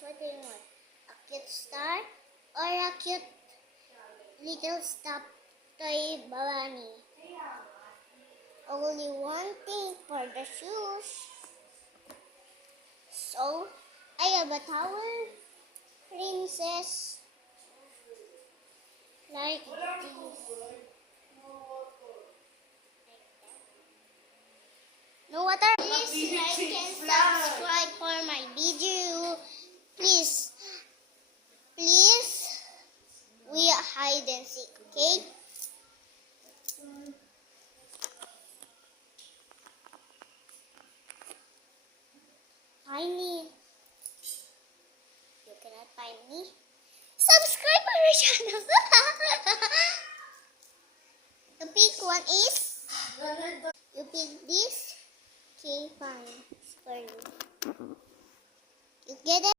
what do you want? A cute star or a cute little stuffed toy bunny? Only one thing for the shoes. So, I have a towel, princess, like this. No water. Please like and subscribe for my video. Please, we are hide and seek, okay? Find me. You cannot find me. Subscribe to my channel. The pink one is. You pick this. Okay, fine. It's for you. You get it?